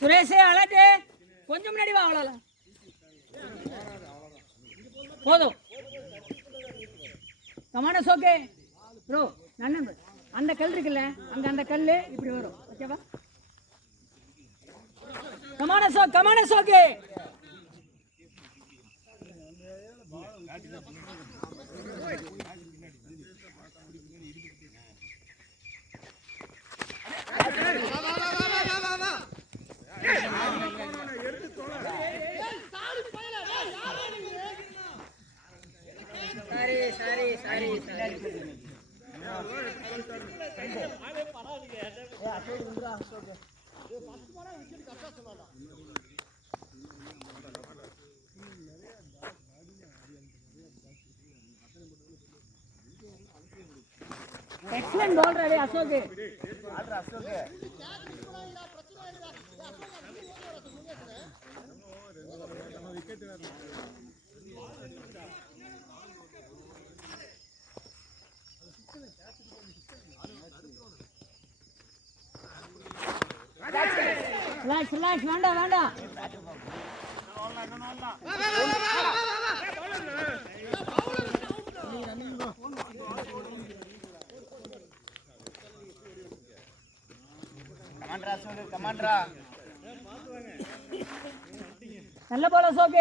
சுரேஷே அலட்டு கொஞ்சம் முன்னாடி வா. அவ்வளோ போதும். கமான சோகே ப்ரோ நன்னன் அந்த கல் இருக்குல்ல அங்க அந்த கல் இப்படி வரும். ஓகேவா? கமான சோகே சரி excellent ball ready Ashok. Relax வேண்டாம். கமாண்டரா நல்ல ball Ashok.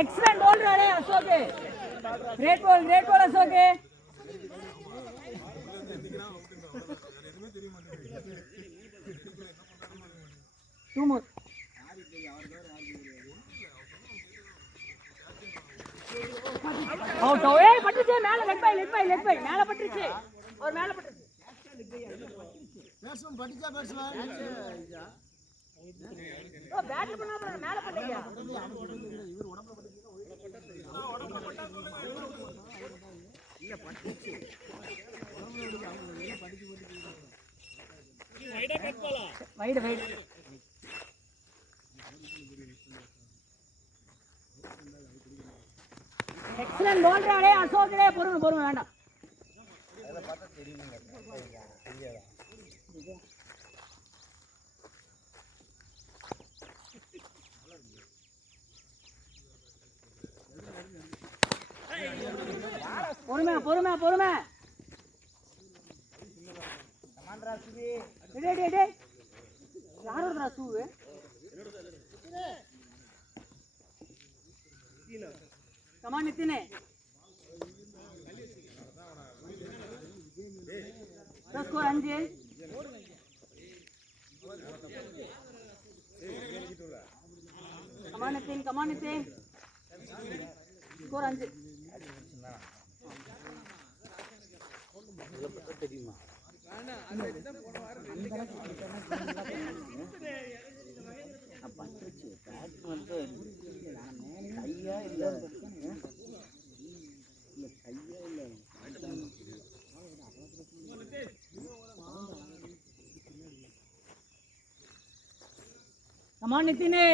Excellent ball ready Ashok. Great ball Ashok. Two more. Out. ஏய் பட்டுச்சு மேல லெட் பை மேல பட்டுச்சு. ஒரு மேல பட்டுச்சு. பேட்ஸ்மேன் பட்டுச்சா பேட்ஸ்மேன். ஓ பேட் பண்ணாம மேல பட்டுச்சு. இவர் உடம்பல பட்டுச்சு. உடம்பல பட்டாங்க. இல்ல பட்டுச்சு. உடம்பல பட்டுச்சு. வைடா cut Bala. White. Excellent ball ready Ashok. பொறுமை வேண்டாம். அத பார்த்தா தெரியுங்க. தெரியாதா? பொறுமை. கமாண்டரா சுவி. டேய். யாரோடா சுவி? கமான் நித்தினே. ஸ்கோர் 5. கமான் நித்தின். ஸ்கோர் 5. தெரியுமா? கமான் நித்தினே.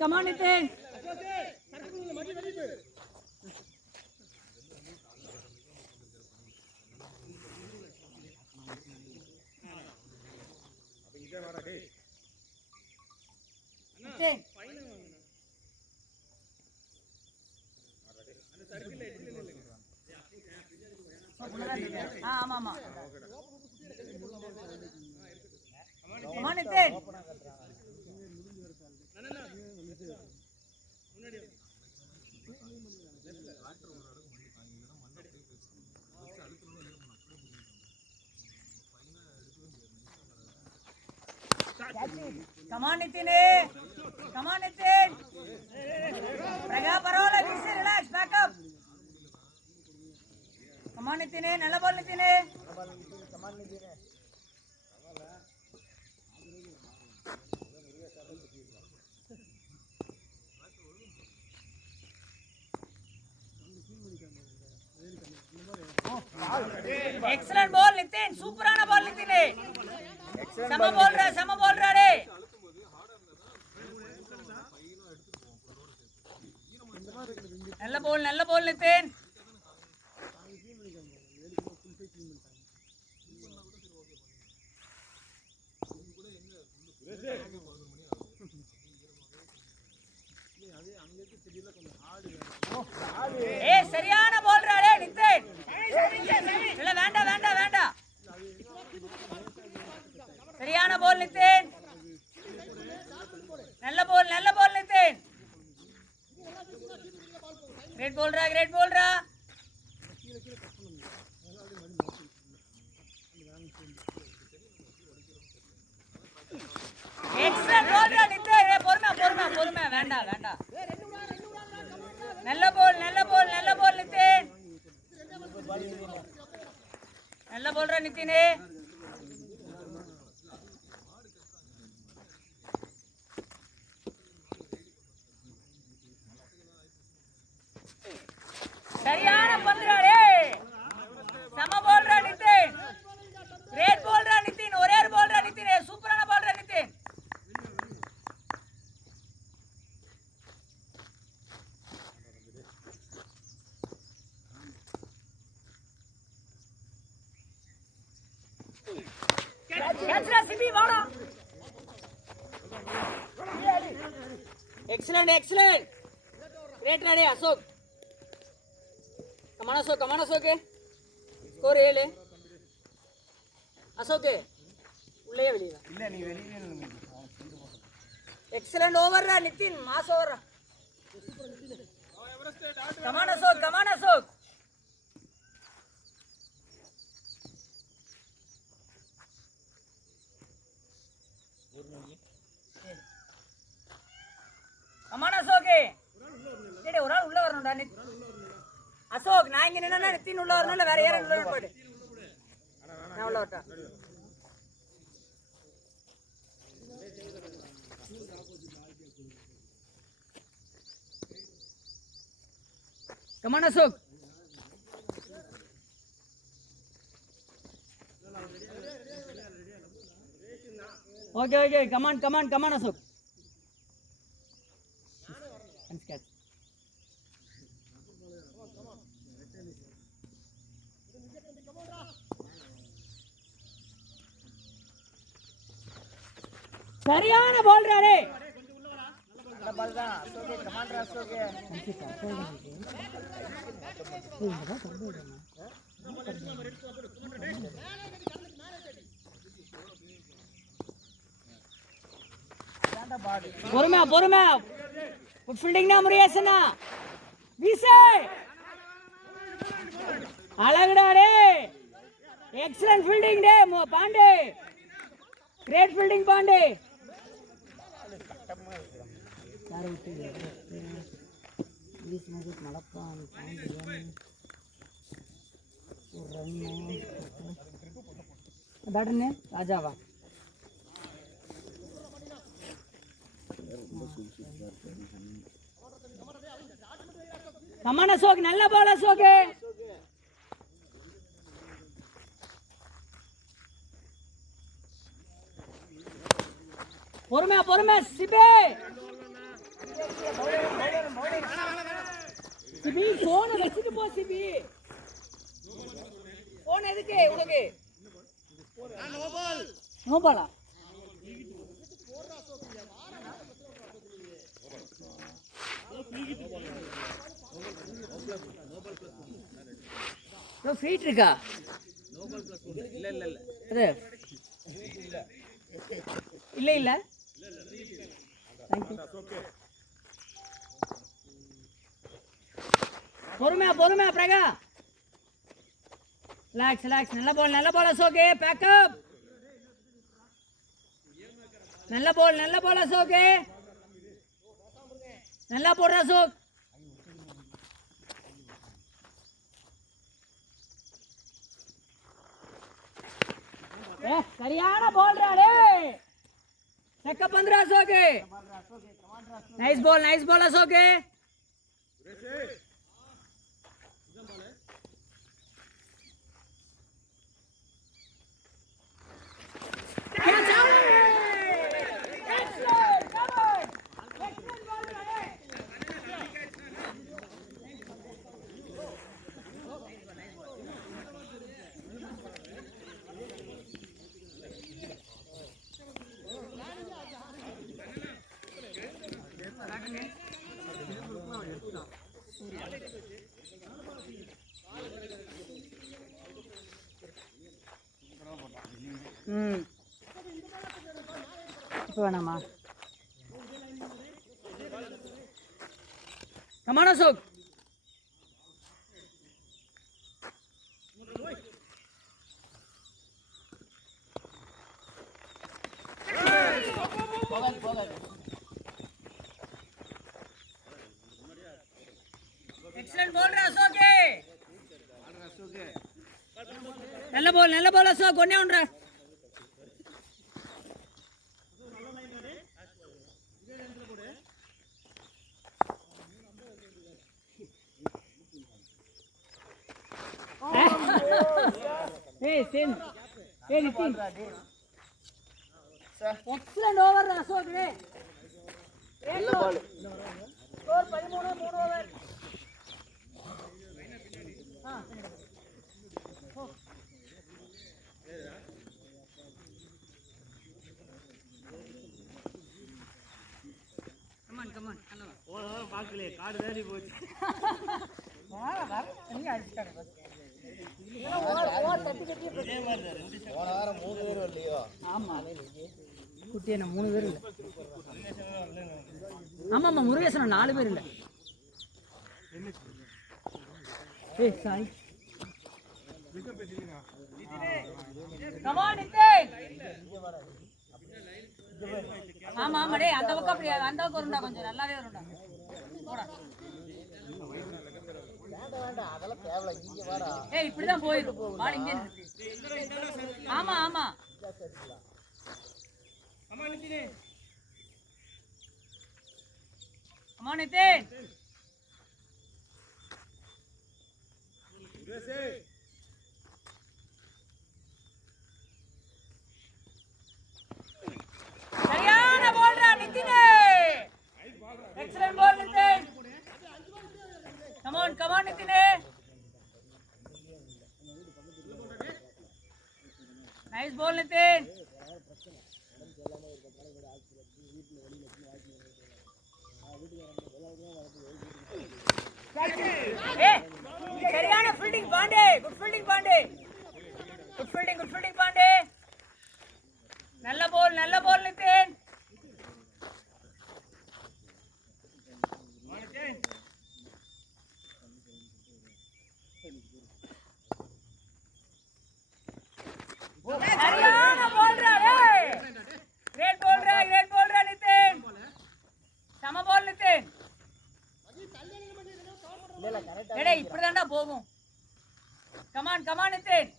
கமான் நித்தின். ஆமா Come on, Nitin. Come on, Nitin. Prega parola, please relax. Back up. Come on, Nitin. Nalla ball, Nitin. Come on, Nitin. Excellent ball, Nitin. Super ana ball, Nitin. Sama ball re. நல்ல போல் நித்தேன். சரியான போல்றாளே நித்தேன். இல்ல வேண்டாம் வேண்டாம் வேண்டாம். சரியான போல் நித்தேன். நல்ல போல் நித்தேன். Great போல்ரா. Excellent போல்ரா நித்தேன். பொறுமை வேண்டாம். நல்ல போல் நித்தேன். நல்ல போல்ரா நித்தினே. சரியான பந்துராளே. சம போல்ரா நித்தின். கிரேட் போல்ரா நித்தின். ஒரே ஒரு போல்ரா நித்தின். சூப்பரான போல்ரா நித்தின். கேட்ச்ரா சிபி வாடா. எக்ஸலென்ட். கிரேட் ராடே அசோக். கமான் அசோக். ஸ்கோர் 7. அசோக் உள்ளே வெளியே இல்ல நீ வெளியே நின்னு. எக்ஸலென்ட் ஓவர்ரா நிதின். மாஸ் ஓவர்ரா. கமான் அசோக். கமான் அசோக். டேய் ஒரு ஆள் உள்ள வரணும்டா. அசோக் நான் இங்க நின்னா நித்தின் உள்ள வரணும். இல்ல வேற யாரும் உள்ள போடு. நான் உள்ள வரட்டா. Come on Ashok. Okay come on Ashok. catch. சரியான பால் ராடே. நல்ல பால் தான். அசோகே கமாண்டர் அசோகே. பொறுமை குட் ஃபீல்டிங் நா முரியசனா. வீசே அழகுடா டே. எக்ஸலென்ட் ஃபீல்டிங் டே பாண்டே. கிரேட் ஃபீல்டிங் பாண்டே. யாரை விட்டு வீஸ் மாதிரி நடப்பான் பேட்டர்னு ராஜாவா. கமான் அசோக். நல்ல பால் அசோக். பொறுமை சிபி போன வச்சுட்டு போ. சிபி போன எதுக்கு உனக்கு? நோ பாலா. ஃபீட் இருக்கா? இல்ல பொறுமை பிரகா. ரிலாக்ஸ். நல்ல பால் அசோக். பேக்கப். நல்ல பால் அசோக். நல்லா போடுற அசோக். சரியான பால் ராடே. செக்க பந்துரா அசோக். Nice ball Ashok. இப்போ வேணாமா? கமான சோக். Excellent bowler Ashok. நல்ல ball Ashok. ஒண்ணே ஒன்றா. Hey, Nitin. Excellent over Ashok. நல்ல ball. Score 13 3 over. Come on. ஓ பாக்கல கார்டு தேடி போச்சு. வர நீ அடிச்சானே பஸ். ஓ தட்டி இதே மாதிரி ரெண்டு ஷாட். போன வாரம் 3 பேர் வரலையோ? ஆமா. குட்டியன 3 பேர் இல்ல. ஆமா முருகேசன் 4 பேர் இல்ல. ஏய் சாய். Come on Nitin. ஆமா டேய் அந்த பக்கம் அப்படியே அந்த பக்கம் வரும்டா கொஞ்சம் நல்லாவே வரும்டா. போடா. வேண்டாம் அதெல்லாம் தேவல இங்க வாடா. ஏய் இப்படி தான் போயிடு. பால் இங்க இருக்கு. ஆமா. அம்மா நித்தினே. அம்மா நித்தின். சரியான போல்ரா நித்தினே. Excellent ball Nithin. Come on நித்தினே. Nice ball Nithin. சரியான ஃபீல்டிங் பாண்டே. குட் ஃபீல்டிங் பாண்டே. குட் ஃபீல்டிங் பாண்டே. நல்ல பால் நித்தின். சரியான போல்ரா டேய். கிரேட் போல்ரா நித்தின். சம பால் நித்தின். டேய் இப்படி தான்டா போகும். கமான் நித்தின்.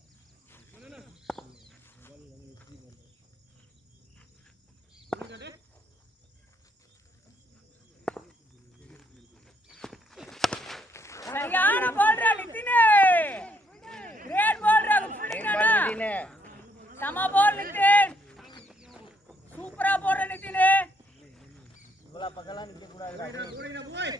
சரியான போல்ரா நித்தினே. கிரேட் போல்ரா நித்தினே. சம பால் நித்தின். சூப்பரா போடுற நித்தினே. இவ்வளவு பக்கலாம் நிக்க கூடாதுடா. போய்.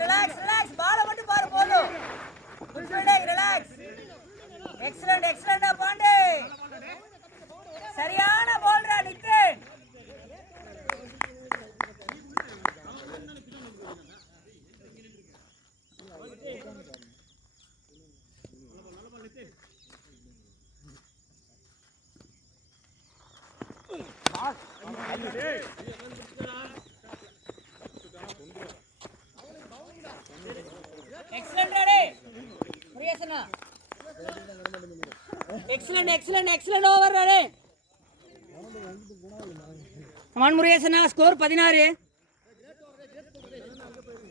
ரிலாக்ஸ் பால மட்டும் பாரு போதும். Full fielding relax. Excellent Pandey. சரியான போல்ரா நித்தின். எக்ஸலென்ட் ஓவர் ரே. கமான் முருகேசனா. ஸ்கோர் 16.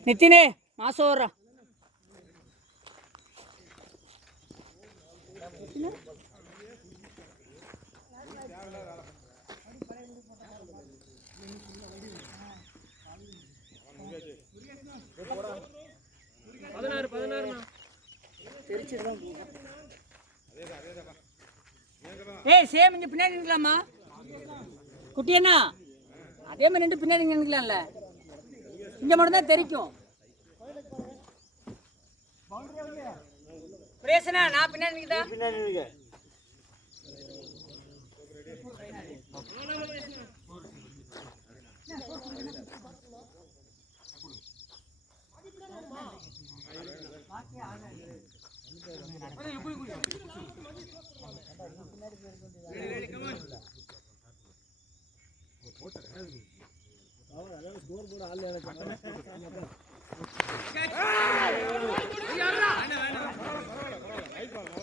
நித்தினே மாஸ் ஓவரா. ஏய் சேம் இங்க பின்னாடி நிக்கலாமா குட்டியண்ணா? அதே மாதிரி நின்று பின்னாடி நிக்கலாம்ல. இங்க மட்டும் தான் தெரிக்கும். பிரேசனா நான் பின்னாடி நிக்கதா? பின்னாடி நிக்க.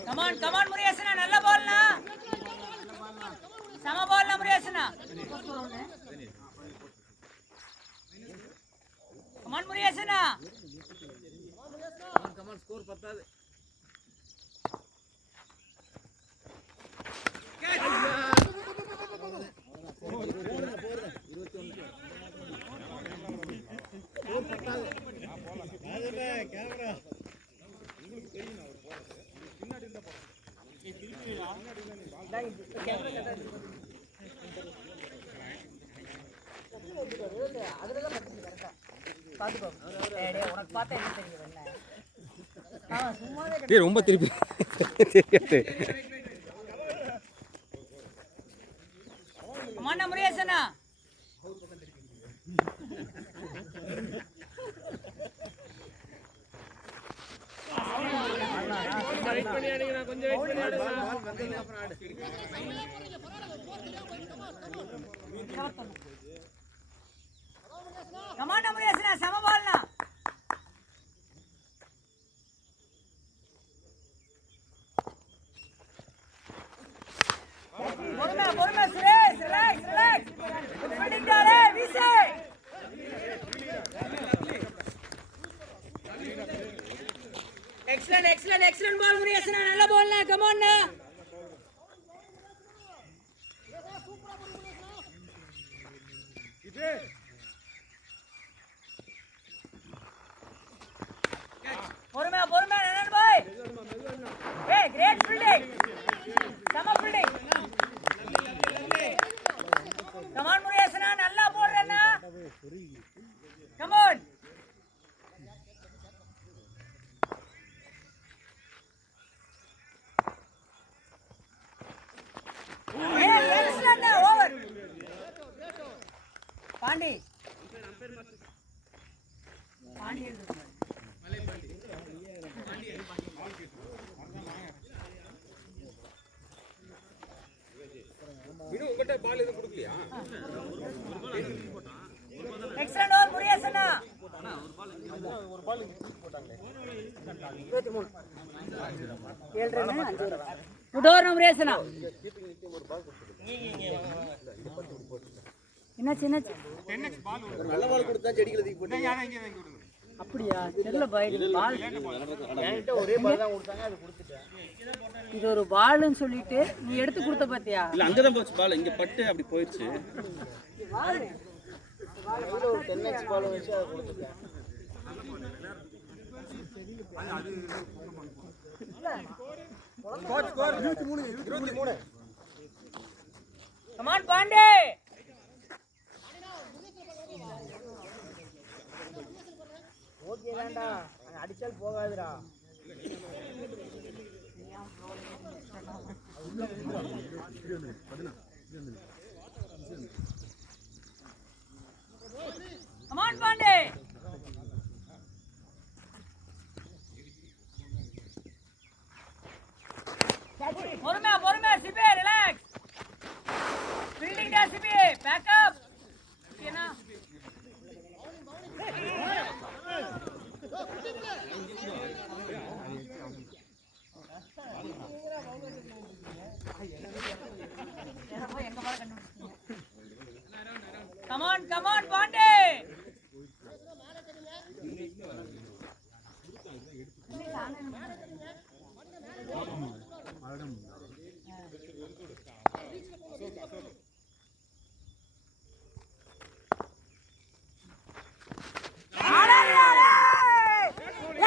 கமான் முருகேசனா, நல்ல பால்னா, சம பால்னா முருகேசனா. கமான் முருகேசனா, கமான் ஸ்கோர் பத்தாது. ரொம்ப திருப்பி முருகேசனா. கமான் முருகேசனா, சம பால்னா. பொறுமை சுரேஷ், ரிலாக்ஸ். ஃபீல்டிங் டாலே வீசு. எக்ஸலென்ட் பால் முருகேசனா, நல்ல பால்னா. கமான்னா. பொறுமை நனன் பாய். ஏய், கிரேட் ஃபீல்டிங். சம ஃபீல்டிங். கமான் முருகேசனா, நல்லா போடுறேன்னா. கமான். ஏய், excellent over. Pandi excellent over முருகேசனா. ஒரு பால் போட்டாங்க. 23 7 ரன் 5 ரன். குட் ஓவர் முருகேசனா. என்னாச்சு நல்ல பால் கொடுத்தா செடிகளை தூக்கி போட்டீங்க. அப்படியா? தெரியல பாய். பால் என்கிட்ட ஒரே பால் தான் கொடுத்தாங்க, அது கொடுத்துட்டேன். இது ஒரு பால்னு சொல்லிட்டு நீ எடுத்து கொடுத்த பாத்தியா? இல்ல அங்கதான் போச்சு பால், இங்க பட்டு அப்படி போயிடுச்சு. ஒரு 10x பால் வச்சு அதை கொடுத்துட்டேன். ஸ்கோர் 23. கமான் பாண்டே. ஓகே தான்டா, அடிச்சால் போகாதுடா. கமான் பாண்டே. பொறுமை சிபே, ரிலாக்ஸ். ஃபீல்டிங் டா சிபே, பேக் அப். ஓகேனா? Come on Pandey.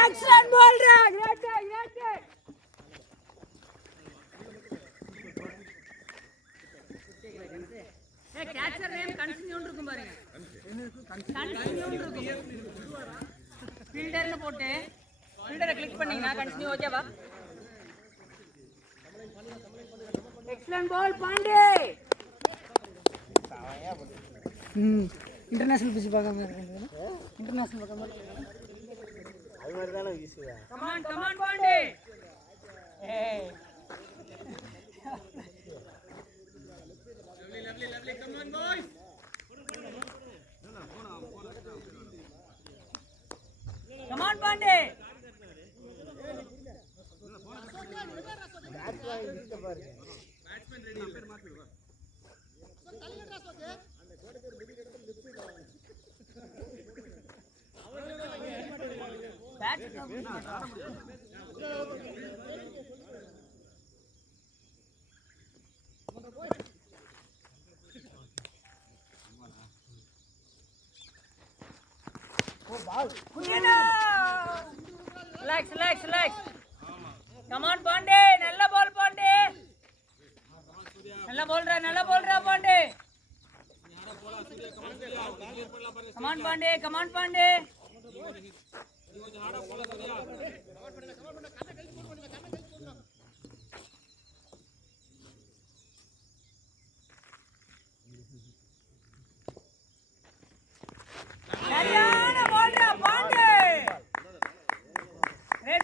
Excellent ball, great. Hey, catcher name continue இருக்கும் பாருங்க. continue இருக்கும். Fielder னு போட்டு fielder கிளிக் பண்ணீங்கன்னா continue ஓகேவா? Excellent ball, Pandey. இன்டர்நேஷனல் பிச்சு பார்க்காம இருக்கீங்க. இன்டர்நேஷனல் பார்க்காம அது மாதிரி தானே வீசுதா. கமான் பாண்டி. ஏய் lovely come on boys. Come on Pandi. Batsman ready umpire மாத்து வா. Relax. Come on Pandi. நல்ல பால் பாண்டி. நல்ல போல்ரா பாண்டி. Come on Pandi. சரியான போல்ரா Pandi. Great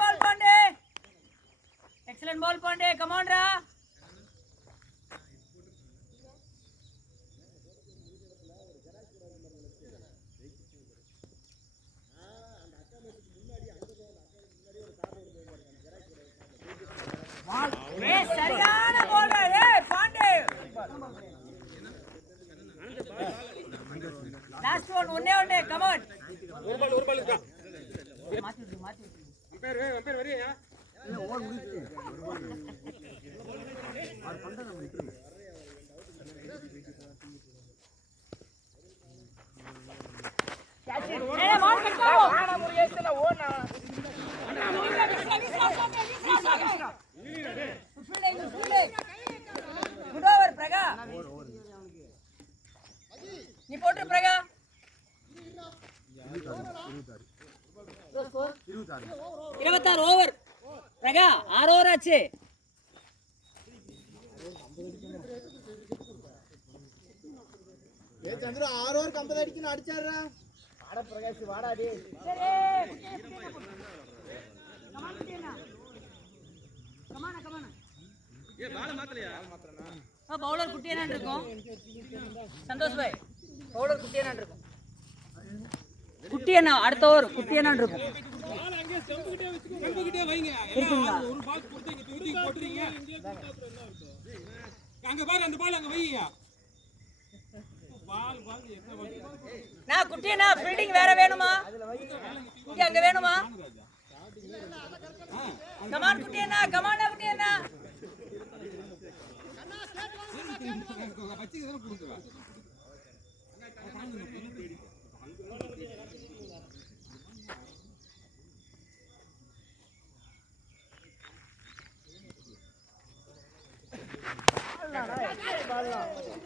ball Pandi. Excellent ball Pandi. Come on ரா. சரியான போல்ரா. ஏய் பாண்டி. லாஸ்ட் ஒன்னே. Come on. ஒரு பால் இருக்கா? மாத்தி அம்பையர் வரியா? இல்ல ஓவர் முடிச்சு. ஆறு பண்ட நம்ம நிக்குது. ஏய் பால் கட்டாவோ. ஆனா முரியேஸ்ல ஓனா. Good over பிரகா. நீ போட்டு பிரகா. 26 ஓவர். பிரகா 6 ஓவர் ஆச்சு. ஏ சந்திர 6 ஓவர் 50 அடிக்கணும் அடிச்சாரா. வாடா பிரகாஷ் வாடா டேய். கமான். ஏ பால் மாத்தலையா? பவுலர் குட்டியனா இருக்கும். சந்தோஷ் பாய். பவுலர் குட்டியனா இருக்கும். குட்டியனா அடுத்த ஓவர் குட்டியனா இருக்கும். பால் அங்கே ஸ்டம்பிக்கிட்டே வைங்க. எல்லாம் ஒரு பால் போட்டு இங்க தூக்கி போட்றீங்க. அங்க பாரு அந்த பால் அங்க வைங்க. பால் என்ன பால்? நான் குட்டியனா ஃபீல்டிங் வேற வேணுமா? இங்க அங்க வேணுமா? கமான் குட்டியனா. வச்சிக்கிறத கொடுங்க.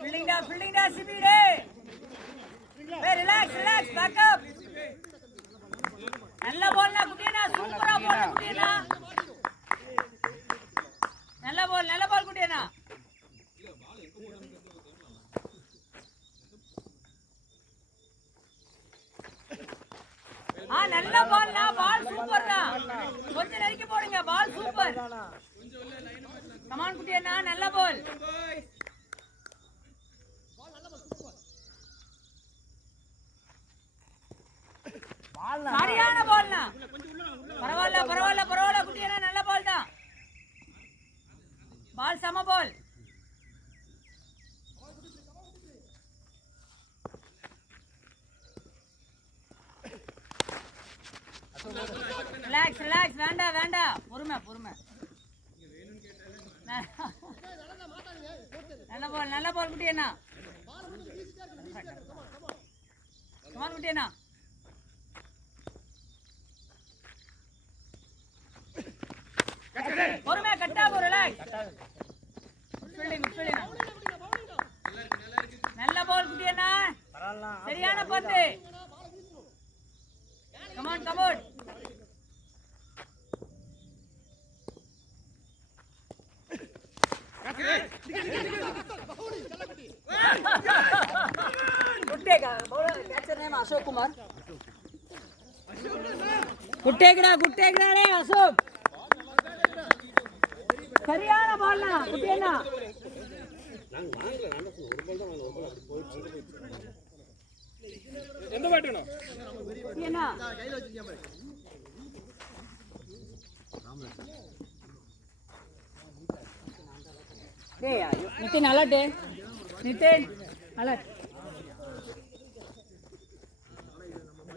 Fielding da Sibide. Hey, relax, back up. நல்ல பால் குட்டியனா. சூப்பரா பால் குட்டியனா. நல்ல பால் குட்டியனா. நல்ல பால் சூப்பர்டா. கொஞ்சம் நெருக்கி போடுங்க. பால் சூப்பர். கமான் குட்டியனா. நல்ல பால். சரியான பால்னா. பரவாயில்ல குட்டியனா. நல்ல பால் தான். பால் சம பால். ரிலாக்ஸ் வேண்டாம். பொறுமை. நல்ல பால் குட்டியனா. கமான் குட்டியனா. பொறுமையா கட்டா போ. ரிலாக்ஸ். ஃபீல்டிங். நல்ல பால் குட்டியனா. சரியான பந்து. Come on. take. Catcher name Ashok Kumar. Good take da, re Ashok. சரியான பால்னா குட்டியண்ணா. எந்த பேட் வேணும் குட்டியண்ணா. டேய் நிதின் அலர்ட். நிதின் அலர்ட்.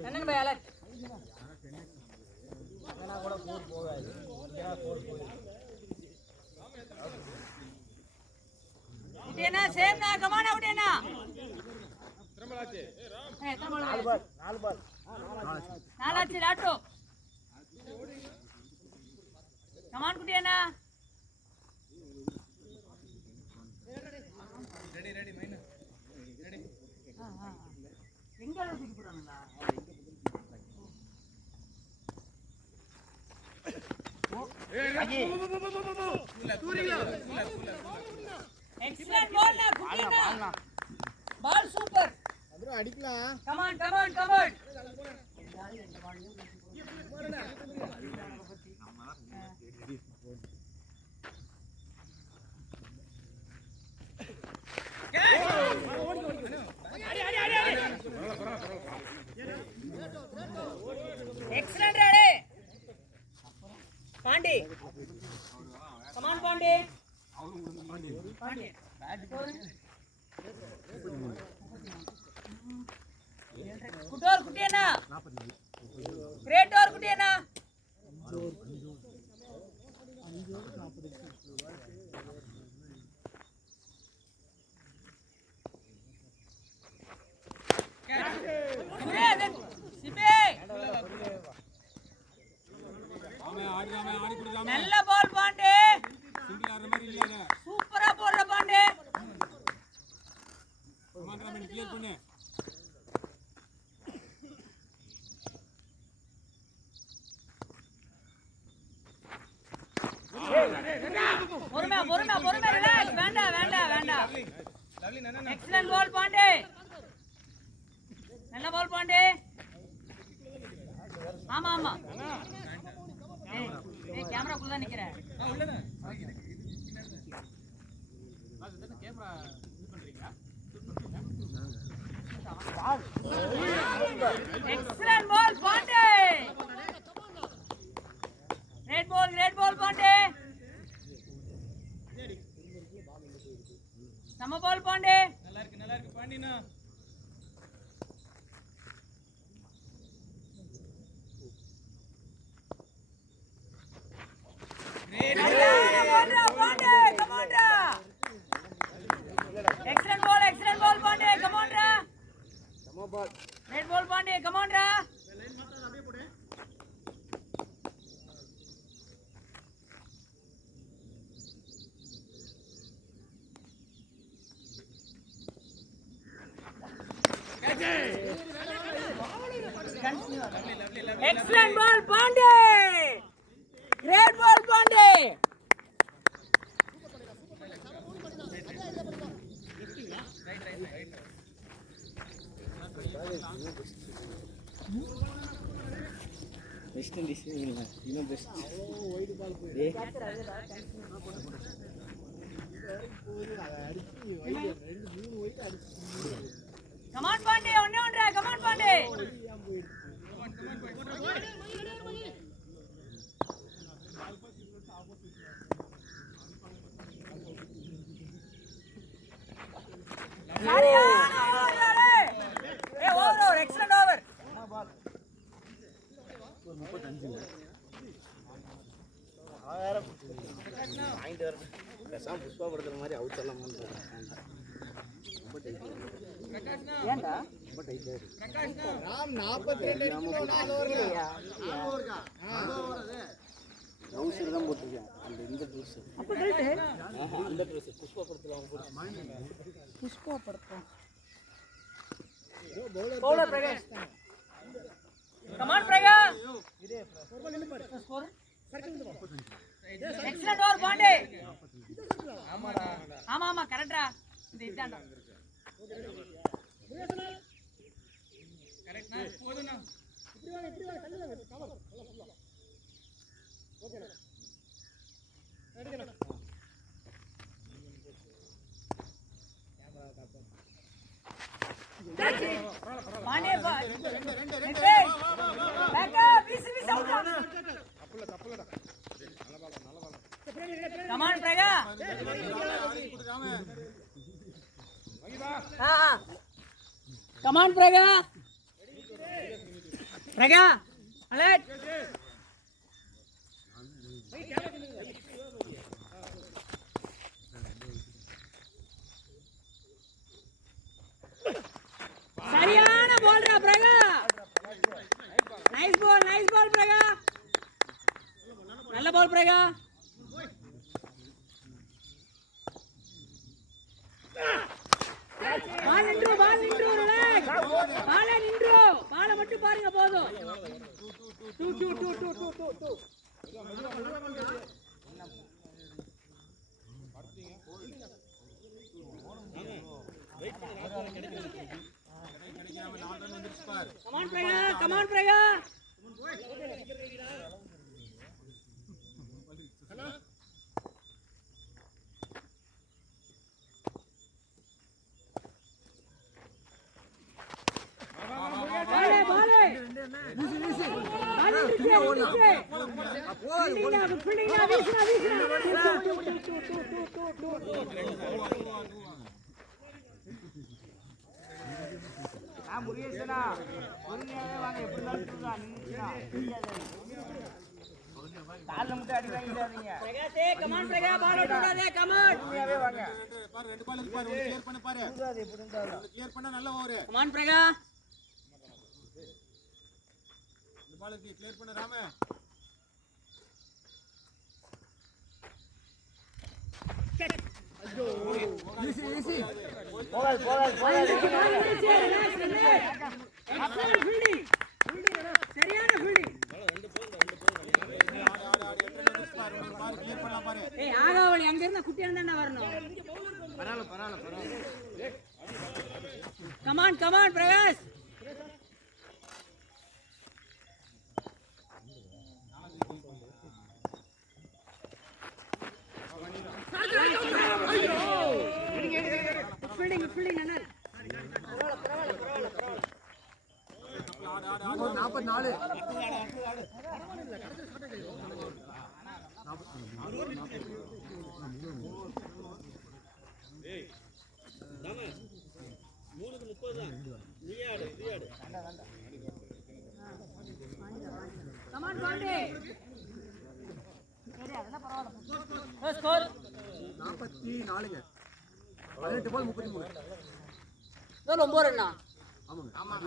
என்னங்க பை அலர்ட். ஏனா கூட போட் போகாது. இங்க போட் போகுது. குட்டியண்ணா சேம் நா கமான் குட்டியண்ணா. திரும்பலாச்சு நாலு பால். நாலாச்சு லாட்டோ. கமான் குட்டியண்ணா. ரெடி மைனர் ரெடி எங்க தூக்கி போறாங்களா? எக்ஸலென்ட் பால் நா குட்டியண்ணா. பால் சூப்பர். அப்புறம் அடிக்கலாம். Come on. Excellent ready. Pandey. Come on Pandey. Pandey. Good over Kutiana. Great over Kutiana. நல்ல பால் பாண்டே. சிங்கிள் ஆடுற மாதிரி இல்ல சூப்பரா போடுற பாண்டே. கமான் கிளியர் பண்ணு. பொறுமை ரிலாக்ஸ். வேண்டாம். Excellent ball Pandey. நல்ல பால் பாண்டே. ஆமா ஏய் கேமரா குள்ள நிக்கிற. உள்ளதா அது கேமரா இது பண்றீங்களா? எக்ஸலென்ட் பால் பாண்டே. கிரேட் பால் பாண்டே. நம்ம பால் பாண்டே. நல்லா இருக்கு பாண்டினா. Excellent ball, Pandey. Come on, ra. Red ball, Pandey. Come on, ra. Excellent ball, Pandey. Great ball, Pandey. West Indies இல்ல இன்னும் பெஸ்ட். வைட் பால் போய். Come on, Pandey. ஒண்ணே. Come on, Pandey. Over. Excellent over. Pushpa படுத்துற மாதிரி out எல்லாம் ஏண்டா ராம் 42 அடிக்கணும் 4 ஓவர்லயா trouser தான் போட்டுருக்கேன் அந்த இந்த ட்ரவுசர் அப்ப கரெக்ட் அந்த ட்ரவுசர் புஷ்பா படத்துல அவன் போட்டு புஷ்பா படத்தம் பவுலர் பிரகாஷ் கமான் பிரகா இதே ஸ்கோர் எக்ஸலென்ட் ஓவர் பாண்டே ஆமா கரெக்ட்டா இந்த இதாண்டா கமான் பிரகா. பிரகா அலர்ட். சரியான பால்ரா பிரகா. Nice ball பிரகா. நல்ல பால் பிரகா. பால் நின்று ரிலாக்ஸ். பாலை நின்று. பாலை மட்டும் பாருங்க போதும். Two. Come on, Prega. Come on, Pragas. Fielding, Anand. Come on, Pandey. Score. 44. 18 ball 33. No, 9 run. ஆமாங்க.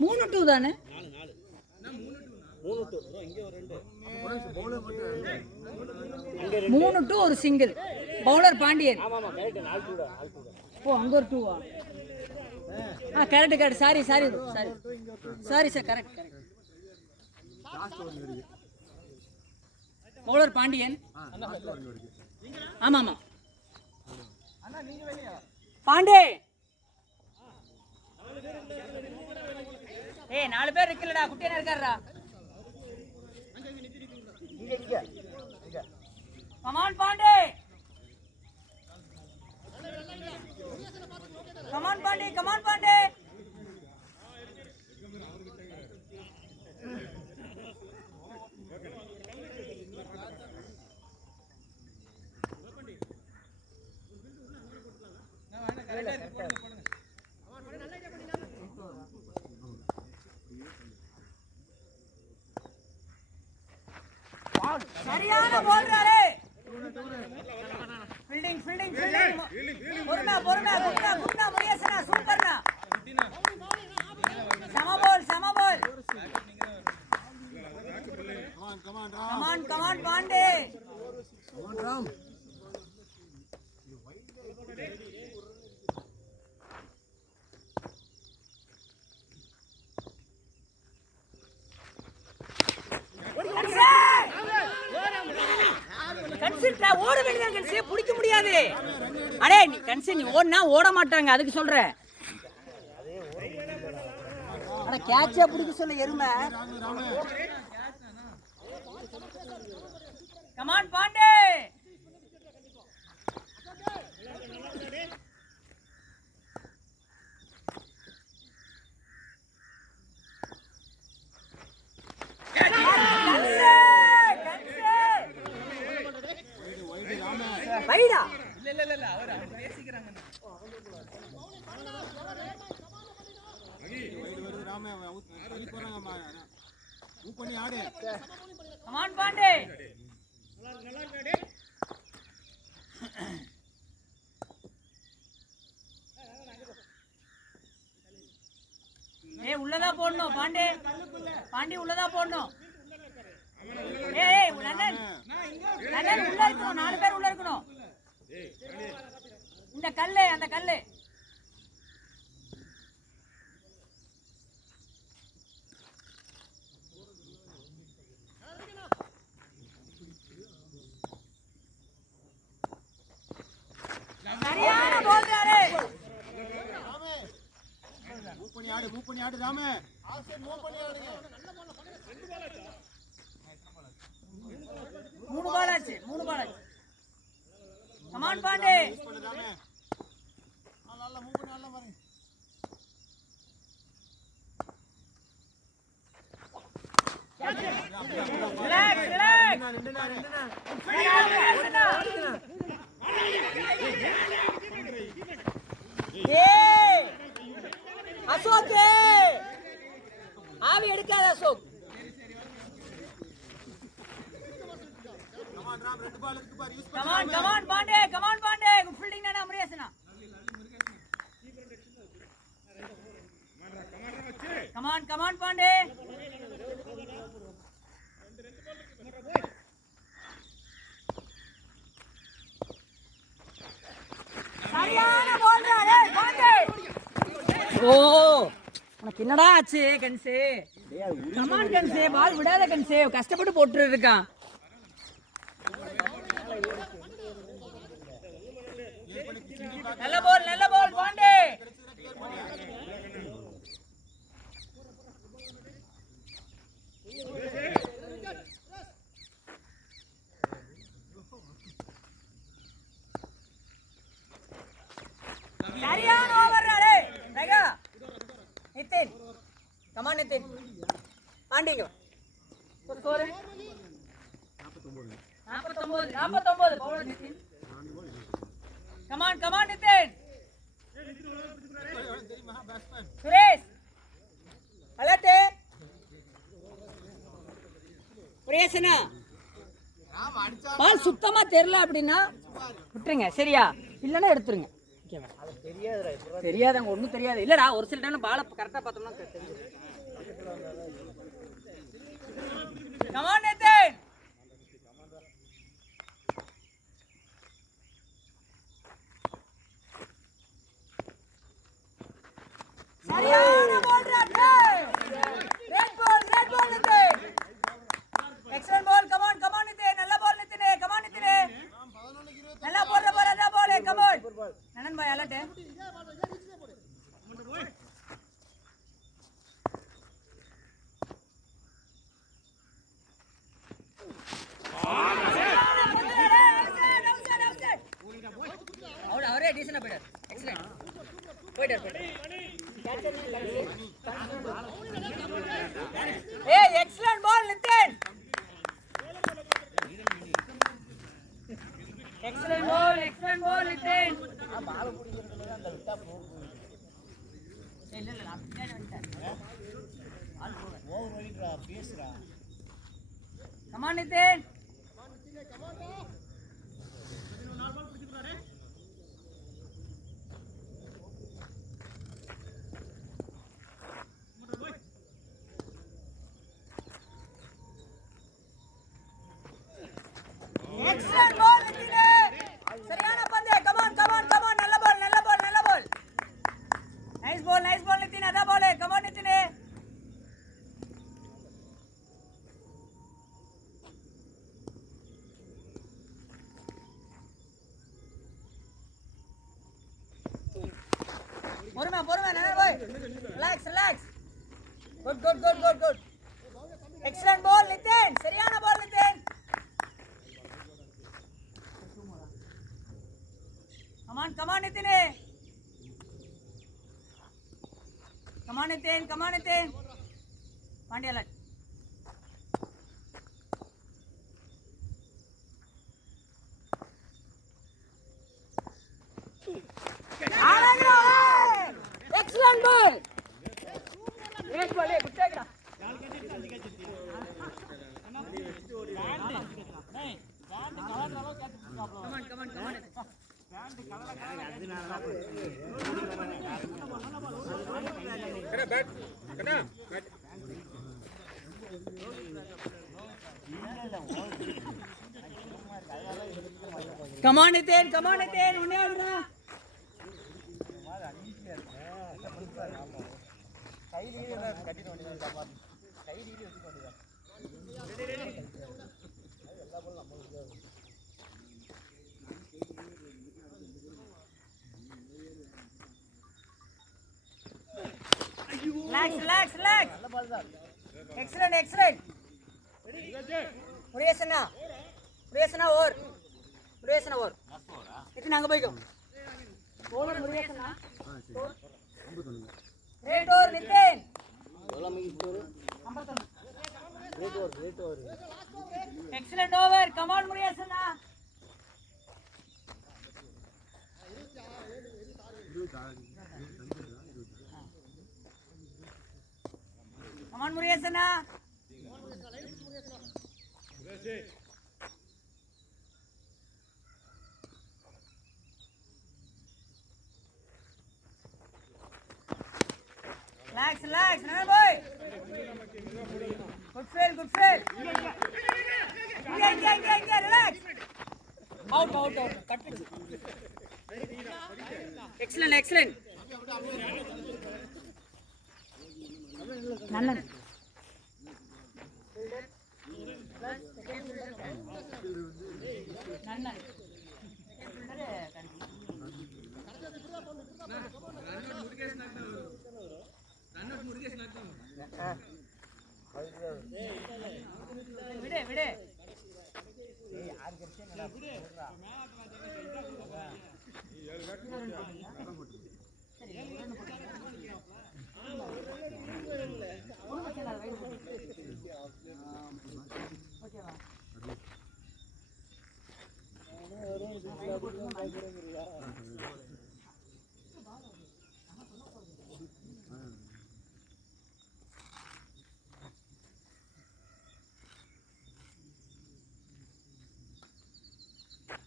3-2 தானே? 3-2 ஒரு சிங்கிள். பவுலர் பாண்டியன். ஓ அங்க ஒரு 2 correct sorry sir correct bowler Pandiyan. ஆமா பாண்டே. ஏய் 4 பேர் இருக்கலடா, குட்டியனா இருக்காருடா. கமான் பாண்டே. கமான் பாண்டே. சரியான போல்றாரே. ஃபீல்டிங் பொறுமை குட்னா முரியசனா சூப்பர்னா. சமபோல் கமான் பாண்டே. ஓட வேண்டியதான் கன்சியை பிடிக்க முடியாது. அடே நீ கன்சி நீ ஓடனா ஓட மாட்டாங்க, அதுக்கு சொல்றேன். ஆனா கேட்சா பிடிக்க சொல்ல எருமை. கமான் பாண்டே. போறாங்கம்மா. மூவ் பண்ணி ஆடு. கமான் பாண்டே. ஏய் உள்ளதா போடணும் பாண்டே. பாண்டி உள்ளதா போடணும். ஏய் லண்டன். லண்டன் உள்ள இருக்கணும். 4 பேர் உள்ள இருக்கணும். இந்த கல்லு அந்த கல்லு. சரியான பால் யாரே. மூவ் பண்ணி ஆடு ராமே. மூணு பால் ஆச்சு. கமான் பாண்டே. Relax relax. ஏய் அசோக் ஆவி எடுக்காத அசோக். கமான் பாண்டே. குட் ஃபீல்டிங் நானா முருகேசனா. கமான் பாண்டே. சரியான பால்டா டேய் பாண்டே. ஓ உனக்கு என்னடா ஆச்சு கன்சே? கமான் கன்சே, பால் விடாத கன்சே. கஷ்டப்பட்டு போட்டு இருக்கான். நல்ல பால் பாண்டே. சரியான ஓவர் ரே ரகா. நிதின் கமான் நிதின். பாண்டிங்க score 49 bowler Nithin. Come on Nithin. Suresh alert. பிரேசனா பால் சுத்தமா தெரியல அப்படின்னா விட்டுருங்க சரியா, இல்லைன்னா எடுத்துருங்க. தெரியாதவங்க ஒன்றும் தெரியாது. இல்லடா ஒரு சில டைம்ல பாலை கரெக்டாக பார்த்தோம்னா தெரியும். கமான் நிதின். சரியான பால் ரெட் பால் நிதின். எக்ஸலென்ட் பால். கமான் நிதின். நல்ல பால் நிதின். கமான் நிதின். நல்லா போடுற பால் அதான் பால். கமான் நனன் பாய் அலர்ட். அவரே டீசெண்டா போயிட்டார். எக்ஸலென்ட் போயிட்டார். ஏய் excellent ball Nitin. Excellent ball Nitin. பால் பிடிக்கிறதுல அந்த விட்டா போகும். இல்ல நான் பின்னாடி வந்துட்டேன். பால் போக ஓவர் ஓடிடுறா பேசுறா. Come on Nitin. Excellent ball Nithin. சரியான பந்து. கமான் நல்ல பால். Nice ball Nitin. அத பால். கமான் நிதின். பொறுமை நனன் பாய். Relax. Good. Excellent ball Nithin. சரியான பால் நிதின். கமான் நிதின். பாண்டியா அலர்ட். Excellent ball. குட் டேக்டா. கண்ணா பேட் கண்ணா பேட் கமான் நிதின் ஒண்ணே ஆடுடா. Relax. Excellent. முருகேசனா ஓவர். இத்தனை அங்க போய்க்கோ. ஓவர் முருகேசனா. ரேட் over Nithin. Excellent over. Come on முருகேசனா. Come on முருகேசனா. Relax, no boy. Good fail. Get, relax. Out. Cut it. Excellent. Nannan. விடு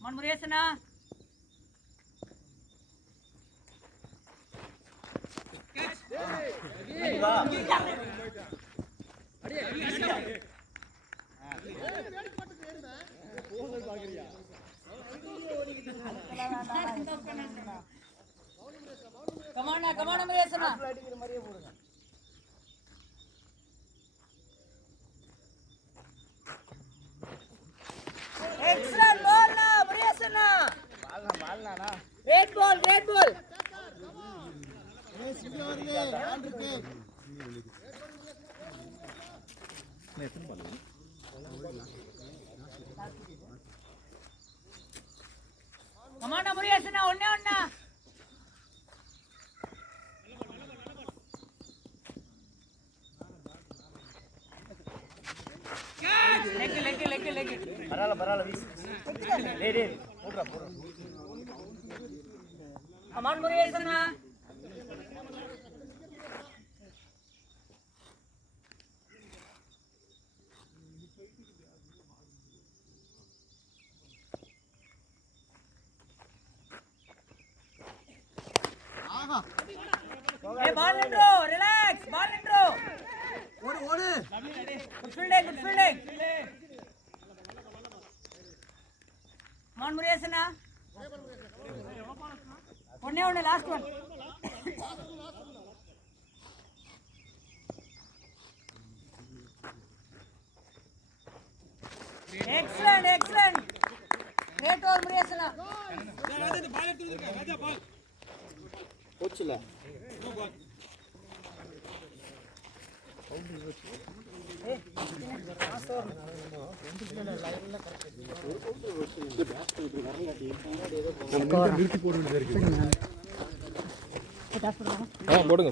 Man முருகேசனா. Come on முருகேசனா. Excellent ball na முருகேசனா. பால்னா great ball. Come on முருகேசனா. ஒண்ணா leg பரவாயில்ல வீசு. டேய் போடுறா. Come on முருகேசனா. Hey, ball intro, relax, ball intro. ஓடு. Good fielding. Come on முருகேசனா. ஒண்ணே last one. Excellent. Great over முருகேசனா. ராஜா இந்த பால் எடுத்துங்க. ராஜா பால் போச்சுல. போடுங்க